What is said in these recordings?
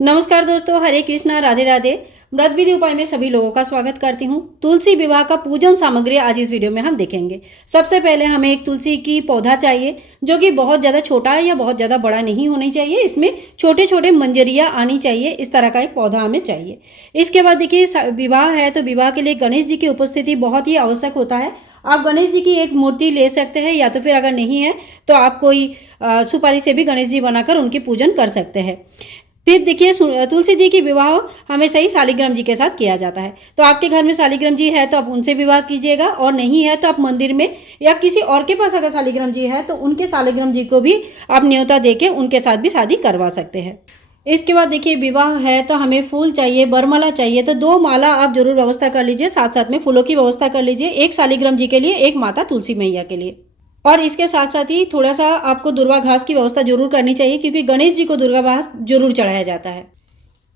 नमस्कार दोस्तों, हरे कृष्णा, राधे राधे। व्रत विधि उपाय में सभी लोगों का स्वागत करती हूँ। तुलसी विवाह का पूजन सामग्री आज इस वीडियो में हम देखेंगे। सबसे पहले हमें एक तुलसी की पौधा चाहिए जो कि बहुत ज़्यादा छोटा है या बहुत ज़्यादा बड़ा नहीं होनी चाहिए। इसमें छोटे छोटे मंजरियाँ आनी चाहिए, इस तरह का एक पौधा हमें चाहिए। इसके बाद देखिए, विवाह है तो विवाह के लिए गणेश जी की उपस्थिति बहुत ही आवश्यक होता है। आप गणेश जी की एक मूर्ति ले सकते हैं या तो फिर अगर नहीं है तो आप कोई सुपारी से भी गणेश जी बनाकर उनकी पूजन कर सकते हैं। फिर देखिए, तुलसी जी की विवाह हमेशा ही शालिग्राम जी के साथ किया जाता है। तो आपके घर में शालिग्राम जी है तो आप उनसे विवाह कीजिएगा, और नहीं है तो आप मंदिर में या किसी और के पास अगर शालिग्राम जी है तो उनके शालिग्राम जी को भी आप न्योता देके उनके साथ भी शादी करवा सकते हैं। इसके बाद देखिए, विवाह है तो हमें फूल चाहिए, बरमाला चाहिए, तो 2 माला आप जरूर व्यवस्था कर लीजिए। साथ साथ में फूलों की व्यवस्था कर लीजिए, एक शालिग्राम जी के लिए, एक माता तुलसी मैया के लिए। और इसके साथ साथ ही थोड़ा सा आपको दुर्वा घास की व्यवस्था जरूर करनी चाहिए, क्योंकि गणेश जी को दुर्गा घास जरूर चढ़ाया जाता है।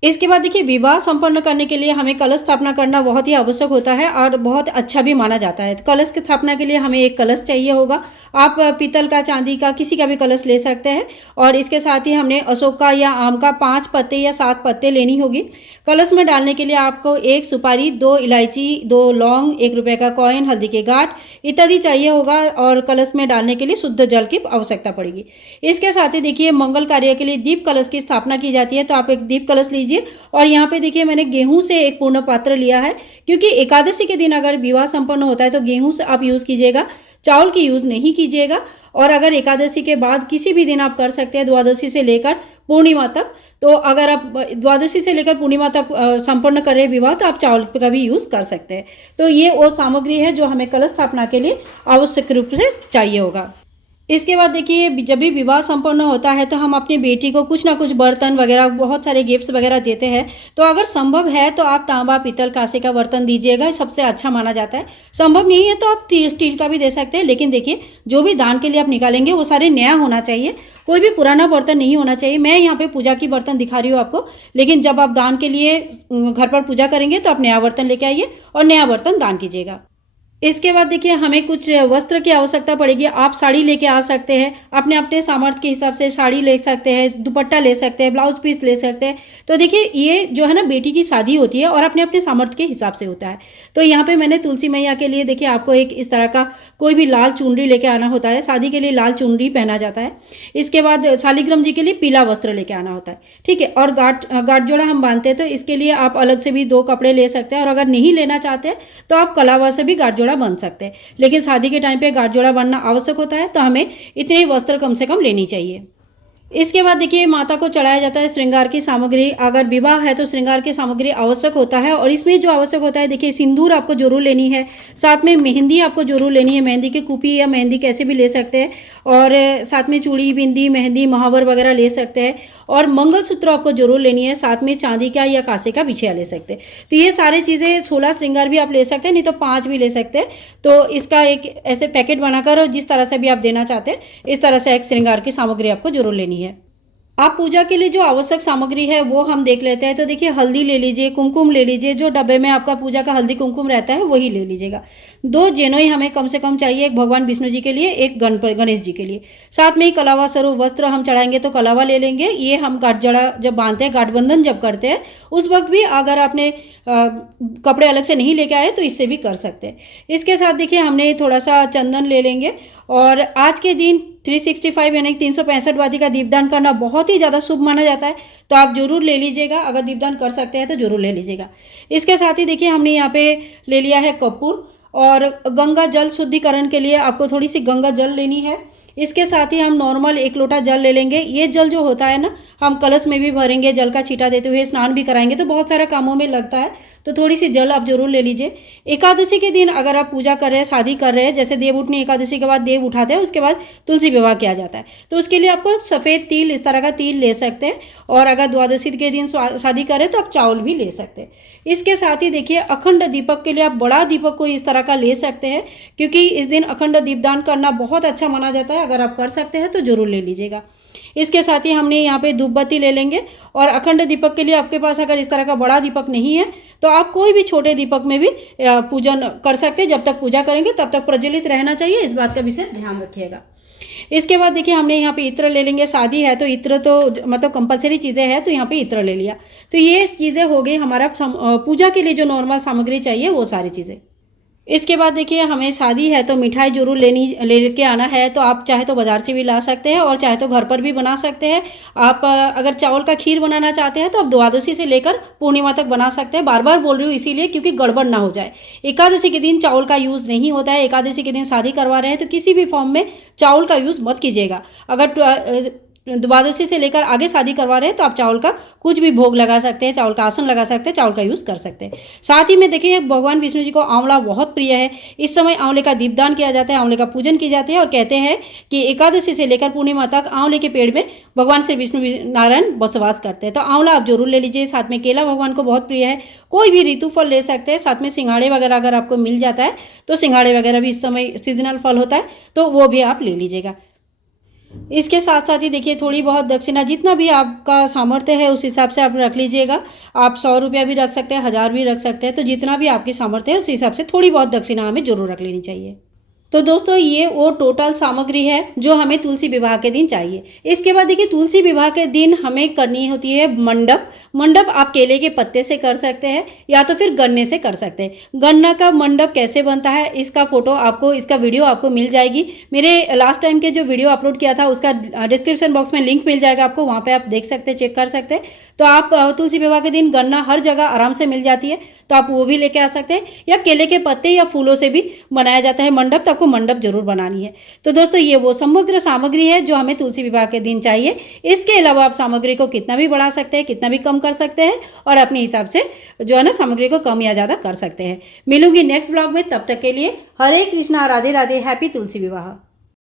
इसके बाद देखिए, विवाह संपन्न करने के लिए हमें कलश स्थापना करना बहुत ही आवश्यक होता है और बहुत अच्छा भी माना जाता है। तो कलश की स्थापना के लिए हमें एक कलश चाहिए होगा। आप पीतल का, चांदी का, किसी का भी कलश ले सकते हैं। और इसके साथ ही हमने अशोक का या आम का 5 पत्ते या 7 पत्ते लेनी होगी। कलश में डालने के लिए आपको 1 सुपारी, 2 इलायची, 2 लौंग, 1 रुपये का कॉइन, हल्दी के गांठ इत्यादि चाहिए होगा। और कलश में डालने के लिए शुद्ध जल की आवश्यकता पड़ेगी। इसके साथ ही देखिए, मंगल कार्य के लिए दीप कलश की स्थापना की जाती है, तो आप एक दीप कलश लीजिए। और यहाँ पे देखिए, मैंने गेहूं से एक पूर्ण पात्र लिया है, क्योंकि एकादशी के दिन अगर विवाह संपन्न होता है तो गेहूं से आप यूज़ कीजिएगा, चावल की यूज़ नहीं कीजिएगा। और अगर एकादशी के बाद किसी भी दिन आप कर सकते हैं, द्वादशी से लेकर पूर्णिमा तक। तो अगर आप द्वादशी से लेकर पूर्णिमा तक संपन्न कर रहे विवाह, तो आप चावल का भी यूज़ कर सकते हैं। तो ये वो सामग्री है जो हमें कलश स्थापना के लिए आवश्यक रूप से चाहिए होगा। इसके बाद देखिए, जब भी विवाह संपन्न होता है तो हम अपनी बेटी को कुछ ना कुछ बर्तन वगैरह, बहुत सारे गिफ्ट्स वगैरह देते हैं। तो अगर संभव है तो आप तांबा, पीतल, कांसे का बर्तन दीजिएगा, सबसे अच्छा माना जाता है। संभव नहीं है तो आप स्टील का भी दे सकते हैं। लेकिन देखिए, जो भी दान के लिए आप निकालेंगे वो सारे नया होना चाहिए, कोई भी पुराना बर्तन नहीं होना चाहिए। मैं यहाँ पे पूजा की बर्तन दिखा रही हूँ आपको, लेकिन जब आप दान के लिए घर पर पूजा करेंगे तो आप नया बर्तन लेके आइए और नया बर्तन दान कीजिएगा। इसके बाद देखिए, हमें कुछ वस्त्र की आवश्यकता पड़ेगी। आप साड़ी लेके आ सकते हैं, अपने अपने सामर्थ्य के हिसाब से साड़ी ले सकते हैं, दुपट्टा ले सकते हैं, ब्लाउज पीस ले सकते हैं। तो देखिए, ये जो है ना, बेटी की शादी होती है और अपने अपने सामर्थ्य के हिसाब से होता है। तो यहाँ पे मैंने तुलसी मैया के लिए देखिए, आपको एक इस तरह का कोई भी लाल चुनरी लेके आना होता है। शादी के लिए लाल चुनरी पहना जाता है। इसके बाद शालिग्राम जी के लिए पीला वस्त्र लेके आना होता है, ठीक है। और गाठ जोड़ा हम बांधते हैं, तो इसके लिए आप अलग से भी 2 कपड़े ले सकते हैं। और अगर नहीं लेना चाहते हैं तो आप कलावा से भी गाठ जोड़ा बन सकते हैं। लेकिन शादी के टाइम पे गाठ जोड़ा बनना आवश्यक होता है, तो हमें इतने वस्त्र कम से कम लेनी चाहिए। इसके बाद देखिए, माता को चढ़ाया जाता है श्रृंगार की सामग्री। अगर विवाह है तो श्रृंगार की सामग्री आवश्यक होता है। और इसमें जो आवश्यक होता है, देखिए, सिंदूर आपको जरूर लेनी है, साथ में मेहंदी आपको जरूर लेनी है। मेहंदी की कुपी या मेहंदी कैसे भी ले सकते हैं। और साथ में चूड़ी, बिंदी, मेहंदी, महावर वगैरह ले सकते हैं। और मंगलसूत्र आपको जरूर लेनी है, साथ में चांदी का या कांसे का बिछिया ले सकते हैं। तो ये सारी चीज़ें, 16 श्रृंगार भी आप ले सकते हैं, नहीं तो 5 भी ले सकते हैं। तो इसका एक ऐसे पैकेट बनाकर, जिस तरह से भी आप देना चाहते हैं, इस तरह से एक श्रृंगार की सामग्री आपको जरूर लेनी है। आप पूजा के लिए जो आवश्यक सामग्री है वो हम देख लेते हैं। तो देखिए, हल्दी ले लीजिए, कुमकुम ले लीजिए, जो डब्बे में आपका पूजा का हल्दी कुमकुम रहता है वही ले लीजिएगा। 2 जेनोई हमें कम से कम चाहिए, एक भगवान विष्णु जी के लिए, एक गणेश जी के लिए। साथ में ही कलावा स्वरूप वस्त्र हम चढ़ाएंगे तो कलावा ले लेंगे। ये हम गाठ जड़ा जब बांधते हैं, गाठबंधन जब करते हैं, उस वक्त भी अगर आपने कपड़े अलग से नहीं लेके आए तो इससे भी कर सकते हैं। इसके साथ देखिए, हमने थोड़ा सा चंदन ले लेंगे। और आज के दिन 365 यानी 365 वादी का दीपदान करना बहुत ही ज़्यादा शुभ माना जाता है। तो आप जरूर ले लीजिएगा, अगर दीपदान कर सकते हैं तो जरूर ले लीजिएगा। इसके साथ ही देखिए, हमने यहाँ पे ले लिया है कपूर। और गंगा जल शुद्धिकरण के लिए आपको थोड़ी सी गंगा जल लेनी है। इसके साथ ही हम नॉर्मल 1 लोटा जल ले लेंगे। ये जल जो होता है ना, हम कलश में भी भरेंगे, जल का छींटा देते हुए स्नान भी कराएंगे, तो बहुत सारे कामों में लगता है। तो थोड़ी सी जल आप जरूर ले लीजिए। एकादशी के दिन अगर आप पूजा कर रहे हैं, शादी कर रहे हैं, जैसे देव उठनी एकादशी के बाद देव उठाते हैं, उसके बाद तुलसी विवाह किया जाता है, तो उसके लिए आपको सफ़ेद तिल, इस तरह का तिल ले सकते हैं। और अगर द्वादशी के दिन शादी करें तो आप चावल भी ले सकते हैं। इसके साथ ही देखिए, अखंड दीपक के लिए आप बड़ा दीपक को इस तरह का ले सकते हैं, क्योंकि इस दिन अखंड दीपदान करना बहुत अच्छा माना जाता है। अगर आप कर सकते हैं तो जरूर ले लीजिएगा। इसके साथ ही हमने यहाँ पे धूप बत्ती ले लेंगे। और अखंड दीपक के लिए आपके पास अगर इस तरह का बड़ा दीपक नहीं है तो आप कोई भी छोटे दीपक में भी पूजन कर सकते हैं। जब तक पूजा करेंगे तब तक प्रज्वलित रहना चाहिए, इस बात का विशेष ध्यान रखिएगा। इसके बाद देखिए हमने यहाँ पे इत्र ले लेंगे, शादी है तो इत्र तो मतलब कंपलसरी चीज़ें हैं, तो यहाँ पे इत्र ले लिया। तो ये चीज़ें हो गई हमारा पूजा के लिए जो नॉर्मल सामग्री चाहिए वो सारी चीज़ें। इसके बाद देखिए हमें शादी है तो मिठाई जरूर लेके आना है, तो आप चाहे तो बाज़ार से भी ला सकते हैं और चाहे तो घर पर भी बना सकते हैं। आप अगर चावल का खीर बनाना चाहते हैं तो आप द्वादशी से लेकर पूर्णिमा तक बना सकते हैं। बार बार बोल रही हूँ इसीलिए क्योंकि गड़बड़ ना हो जाए। एकादशी के दिन चावल का यूज़ नहीं होता है, एकादशी के दिन शादी करवा रहे हैं तो किसी भी फॉर्म में चावल का यूज़ मत कीजिएगा। अगर द्वादशी से लेकर आगे शादी करवा रहे हैं तो आप चावल का कुछ भी भोग लगा सकते हैं, चावल का आसन लगा सकते हैं, चावल का यूज़ कर सकते हैं। साथ ही में देखिए भगवान विष्णु जी को आंवला बहुत प्रिय है। इस समय आंवले का दीपदान किया जाता है, आंवले का पूजन की जाती है और कहते हैं कि एकादशी से लेकर पूर्णिमा तक आंवले के पेड़ में भगवान श्री विष्णु नारायण बसवास करते हैं। तो आंवला आप जरूर ले लीजिए। साथ में केला भगवान को बहुत प्रिय है, कोई भी ऋतु फल ले सकते हैं। साथ में सिंघाड़े वगैरह अगर आपको मिल जाता है तो सिंघाड़े वगैरह भी इस समय सीजनल फल होता है तो वो भी आप ले लीजिएगा। इसके साथ साथ ही देखिए थोड़ी बहुत दक्षिणा जितना भी आपका सामर्थ्य है उस हिसाब से आप रख लीजिएगा। आप 100 रुपया भी रख सकते हैं, 1000 भी रख सकते हैं, तो जितना भी आपकी सामर्थ्य है उस हिसाब से थोड़ी बहुत दक्षिणा हमें जरूर रख लेनी चाहिए। तो दोस्तों ये वो टोटल सामग्री है जो हमें तुलसी विवाह के दिन चाहिए। इसके बाद देखिए तुलसी विवाह के दिन हमें करनी होती है मंडप। मंडप आप केले के पत्ते से कर सकते हैं या तो फिर गन्ने से कर सकते हैं। गन्ना का मंडप कैसे बनता है इसका फोटो आपको, इसका वीडियो आपको मिल जाएगी। मेरे लास्ट टाइम के जो वीडियो अपलोड किया था उसका डिस्क्रिप्शन बॉक्स में लिंक मिल जाएगा आपको, वहाँ पर आप देख सकते हैं, चेक कर सकते हैं। तो आप तुलसी विवाह के दिन गन्ना हर जगह आराम से मिल जाती है तो आप वो भी लेके आ सकते हैं, या केले के पत्ते या फूलों से भी बनाया जाता है मंडप, तो आपको मंडप जरूर बनानी है। तो दोस्तों ये वो समग्र सामग्री है जो हमें तुलसी विवाह के दिन चाहिए। इसके अलावा आप सामग्री को कितना भी बढ़ा सकते हैं, कितना भी कम कर सकते हैं और अपने हिसाब से जो है ना सामग्री को कम या ज़्यादा कर सकते हैं। मिलूंगी नेक्स्ट ब्लॉग में, तब तक के लिए हरे कृष्णा, राधे राधे, हैप्पी तुलसी विवाह।